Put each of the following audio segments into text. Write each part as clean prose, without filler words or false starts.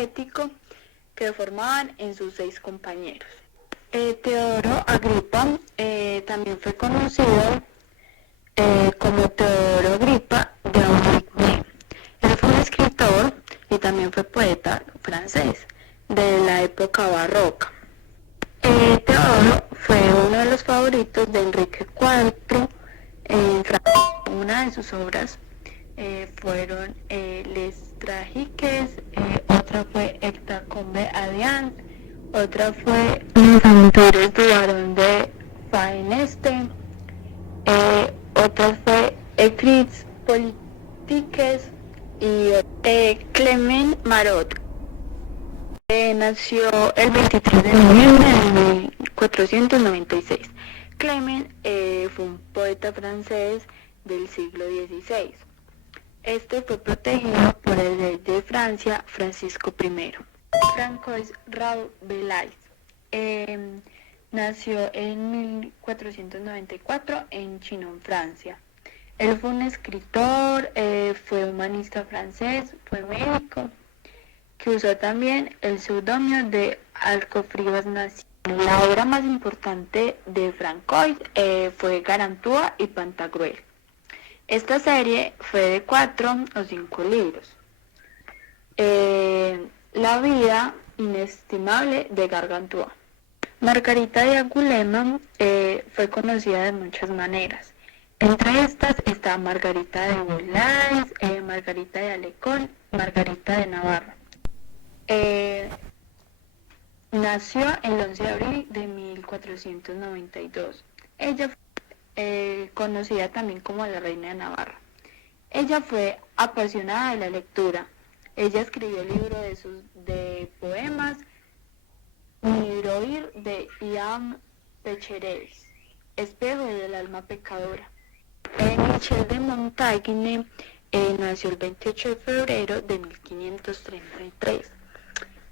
poético que formaban en sus 6 compañeros. Teodoro Agripa también fue conocido como Teodoro Agripa de Aubigné. Él fue un escritor y también fue poeta francés de la época barroca. Teodoro fue uno de los favoritos de Enrique IV en Francia. Una de sus obras fueron Les Tragiques, otra fue Hectacombe Adian, otra fue Los aventuras du Barón de Faeneste, otra fue Écrits politiques y Clement Marot. Nació el 23 de noviembre de 1496. Clement fue un poeta francés del siglo XVI. Este fue protegido por el rey de Francia, Francisco I. Francois Rabelais nació en 1494 en Chinon, Francia. Él fue un escritor, fue humanista francés, fue médico, que usó también el seudónimo de Alcofribas Nacional. La obra más importante de Francois fue Garantúa y Pantagruel. Esta serie fue de 4 o 5 libros. La vida inestimable de Gargantúa. Margarita de Angulema fue conocida de muchas maneras. Entre estas está Margarita de Boulais, Margarita de Alecón, Margarita de Navarra. Nació el 11 de abril de 1492. Ella fue conocida también como la Reina de Navarra. Ella fue apasionada de la lectura. Ella escribió el libro de poemas Miroir de Iam Pechereis, Espejo del alma pecadora. Michel de Montaigne nació el 28 de febrero de 1533.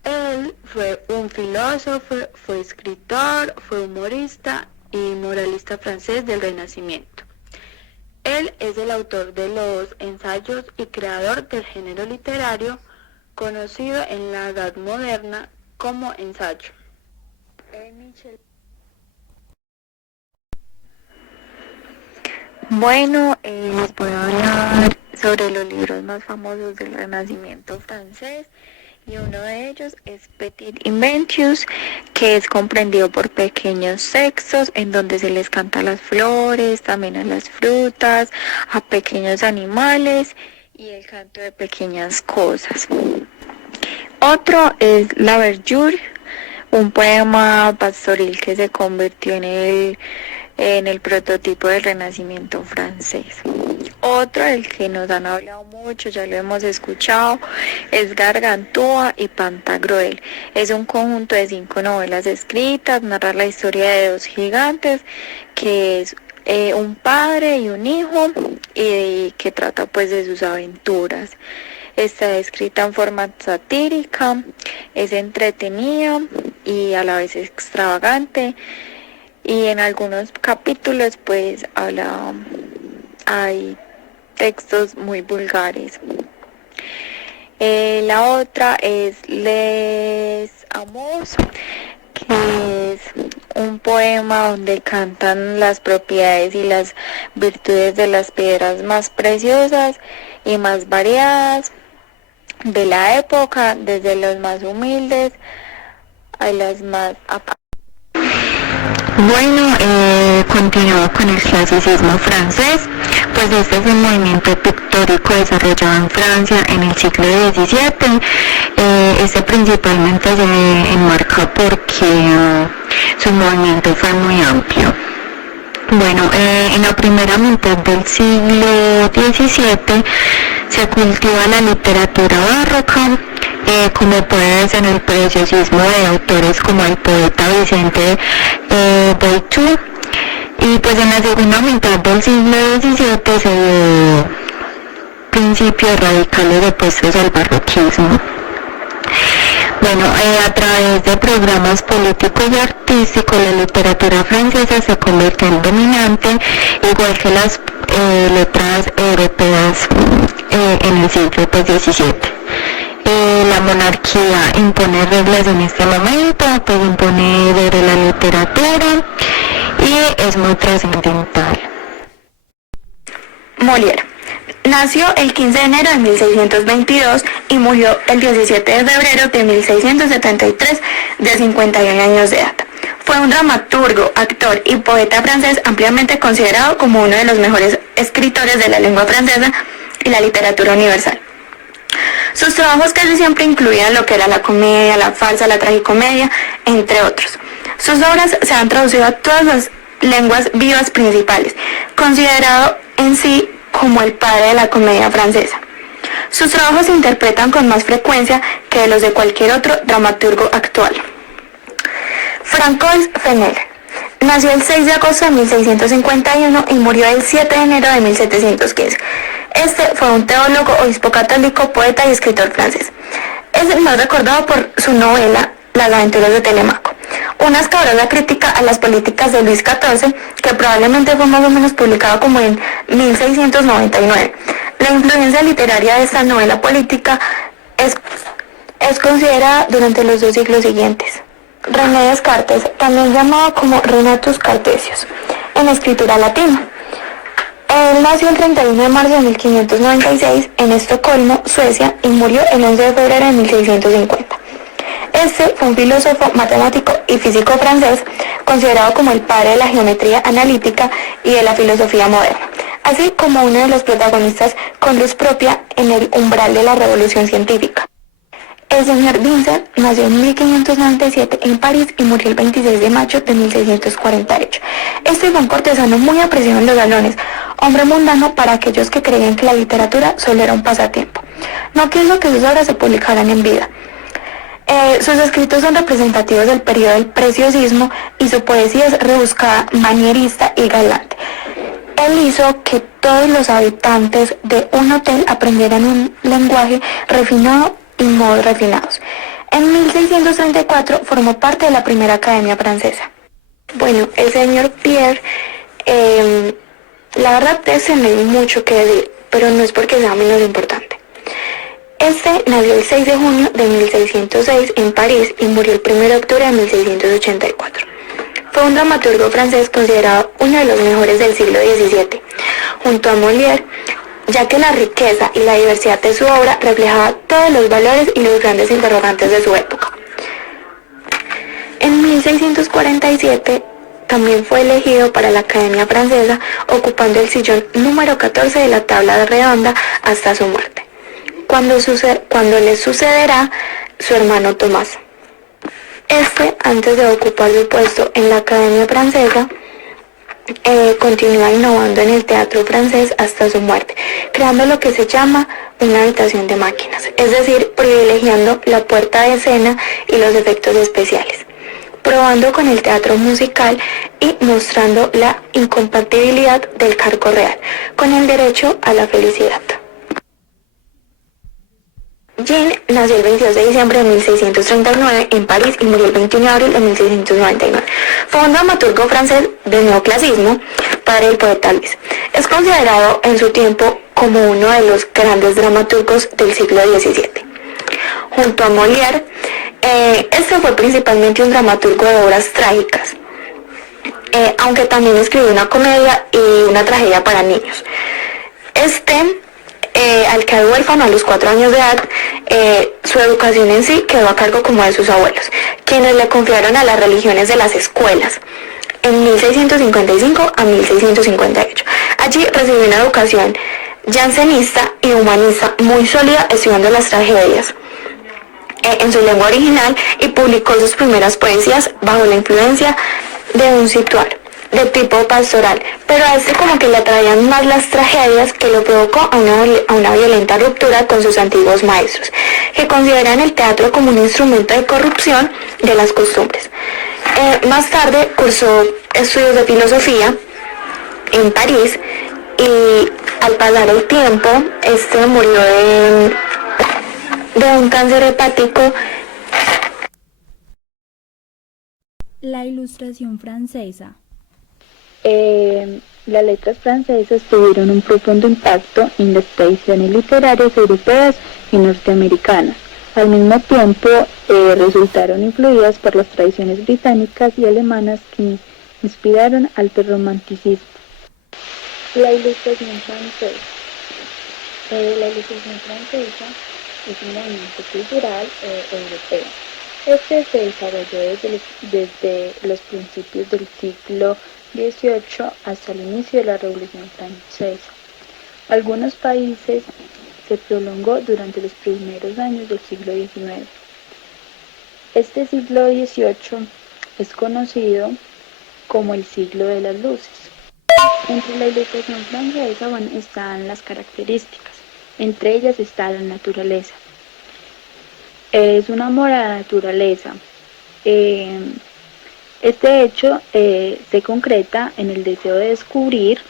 Él fue un filósofo, fue escritor, fue humorista y moralista francés del Renacimiento. Él es el autor de los ensayos y creador del género literario conocido en la Edad Moderna como ensayo. Bueno, les voy a hablar sobre los libros más famosos del Renacimiento francés. Y uno de ellos es Petit Inventius, que es comprendido por pequeños textos en donde se les canta a las flores, también a las frutas, a pequeños animales y el canto de pequeñas cosas. Otro es La Verdure, un poema pastoril que se convirtió en el prototipo del Renacimiento francés. Otro, el que nos han hablado mucho, ya lo hemos escuchado, es Gargantúa y Pantagruel. Es un conjunto de 5 novelas escritas, narra la historia de 2 gigantes, que es un padre y un hijo, y que trata pues de sus aventuras. Está escrita en forma satírica, es entretenida y a la vez extravagante, y en algunos capítulos pues hay textos muy vulgares. La otra es Les Amours, que es un poema donde cantan las propiedades y las virtudes de las piedras más preciosas y más variadas de la época, desde los más humildes a las más Bueno, continúo con el clasicismo francés, pues este es un movimiento pictórico desarrollado en Francia en el siglo XVII. Este principalmente se enmarca porque su movimiento fue muy amplio. Bueno, en la primera mitad del siglo XVII se cultiva la literatura barroca, como puede ser en el preciosismo de autores como el poeta Vicente Boitou, y pues en la segunda mitad del siglo XVII se dio principios radicales opuestos al barroquismo. Bueno, a través de programas políticos y artísticos, la literatura francesa se convirtió en dominante, igual que las letras europeas en el siglo XVII. La la monarquía impone reglas en este momento, pues impone desde la literatura y es muy trascendental. Molière. Nació el 15 de enero de 1622 y murió el 17 de febrero de 1673 de 51 años de edad. Fue un dramaturgo, actor y poeta francés ampliamente considerado como uno de los mejores escritores de la lengua francesa y la literatura universal. Sus trabajos casi siempre incluían lo que era la comedia, la farsa, la tragicomedia, entre otros. Sus obras se han traducido a todas las lenguas vivas principales, considerado en sí como el padre de la comedia francesa. Sus trabajos se interpretan con más frecuencia que los de cualquier otro dramaturgo actual. Francois Fenel. Nació el 6 de agosto de 1651 y murió el 7 de enero de 1715. Este fue un teólogo, obispo católico, poeta y escritor francés. Es más recordado por su novela Las aventuras de Telemaco, una escabrosa crítica a las políticas de Luis XIV, que probablemente fue más o menos publicado como en 1699. La influencia literaria de esta novela política es considerada durante los 2 siglos siguientes. René Descartes, también llamado como Renatus Cartesius, en escritura latina. Él nació el 31 de marzo de 1596 en Estocolmo, Suecia, y murió el 11 de febrero de 1650. Este fue un filósofo, matemático y físico francés, considerado como el padre de la geometría analítica y de la filosofía moderna, así como uno de los protagonistas con luz propia en el umbral de la revolución científica. El señor Vincent nació en 1597 en París y murió el 26 de mayo de 1648. Este fue un cortesano muy apreciado en los salones, hombre mundano para aquellos que creían que la literatura solo era un pasatiempo. No quiso que sus obras se publicaran en vida. Sus escritos son representativos del periodo del preciosismo y su poesía es rebuscada, manierista y galante. Él hizo que todos los habitantes de un hotel aprendieran un lenguaje refinado y modos refinados. En 1634 formó parte de la primera Academia Francesa. Bueno, el señor Pierre, la verdad de ese no hay mucho que decir, pero no es porque sea menos importante. Este nació el 6 de junio de 1606 en París y murió el 1 de octubre de 1684. Fue un dramaturgo francés considerado uno de los mejores del siglo XVII, junto a Molière, ya que la riqueza y la diversidad de su obra reflejaba todos los valores y los grandes interrogantes de su época. En 1647 también fue elegido para la Academia Francesa, ocupando el sillón número 14 de la tabla redonda hasta su muerte, cuando le sucederá su hermano Tomás. Antes de ocupar su puesto en la Academia Francesa, continúa innovando en el teatro francés hasta su muerte, creando lo que se llama una habitación de máquinas, es decir, privilegiando la puesta de escena y los efectos especiales, probando con el teatro musical y mostrando la incompatibilidad del cargo real con el derecho a la felicidad. Jean nació el 22 de diciembre de 1639 en París y murió el 21 de abril de 1699. Fue un dramaturgo francés de neoclasismo, padre del poeta Luis. Es considerado en su tiempo como uno de los grandes dramaturgos del siglo XVII. Junto a Molière, este fue principalmente un dramaturgo de obras trágicas, aunque también escribió una comedia y una tragedia para niños. Al quedar huérfano a los 4 años de edad, su educación en sí quedó a cargo como de sus abuelos, quienes le confiaron a las religiones de las escuelas en 1655 a 1658. Allí recibió una educación jansenista y humanista muy sólida, estudiando las tragedias en su lengua original, y publicó sus primeras poesías bajo la influencia de un situar de tipo pastoral, pero a este como que le atraían más las tragedias, que lo provocó a una violenta ruptura con sus antiguos maestros, que consideran el teatro como un instrumento de corrupción de las costumbres. Más tarde cursó estudios de filosofía en París y al pasar el tiempo, murió de un cáncer hepático. La ilustración francesa. Las letras francesas tuvieron un profundo impacto en las tradiciones literarias europeas y norteamericanas. Al mismo tiempo, resultaron influidas por las tradiciones británicas y alemanas que inspiraron al romanticismo. La Ilustración francesa. La Ilustración francesa es un movimiento cultural europeo. Este se desarrolló desde los principios del siglo XVIII hasta el inicio de la Revolución Francesa. Algunos países se prolongó durante los primeros años del siglo XIX. Este siglo XVIII es conocido como el siglo de las luces. Entre la Ilustración francesa están las características, entre ellas está la naturaleza. Es un amor a la naturaleza. Este hecho se concreta en el deseo de descubrir,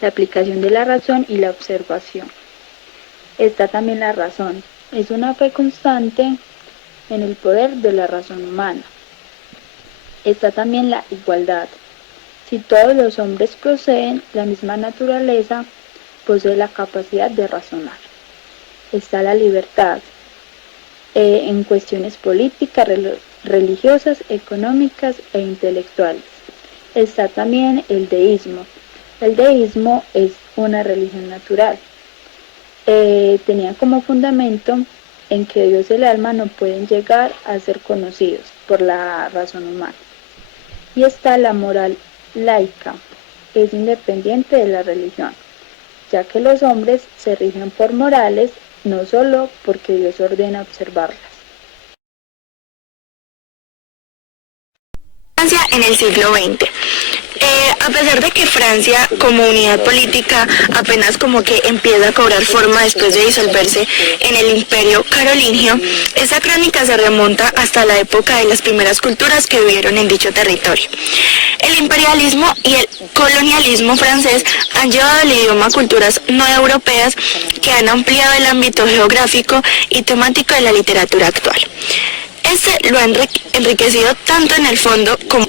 la aplicación de la razón y la observación. Está también la razón. Es una fe constante en el poder de la razón humana. Está también la igualdad. Si todos los hombres poseen la misma naturaleza, posee la capacidad de razonar. Está la libertad en cuestiones políticas, religiosas, económicas e intelectuales. Está también el deísmo. El deísmo es una religión natural. Tenía como fundamento en que Dios y el alma no pueden llegar a ser conocidos por la razón humana. Y está la moral laica, es independiente de la religión, ya que los hombres se rigen por morales, no solo porque Dios ordena observarlas. Francia en el siglo XX. A pesar de que Francia como unidad política apenas como que empieza a cobrar forma después de disolverse en el Imperio Carolingio, esta crónica se remonta hasta la época de las primeras culturas que vivieron en dicho territorio. El imperialismo y el colonialismo francés han llevado el idioma a culturas no europeas que han ampliado el ámbito geográfico y temático de la literatura actual. Este lo ha enriquecido tanto en el fondo como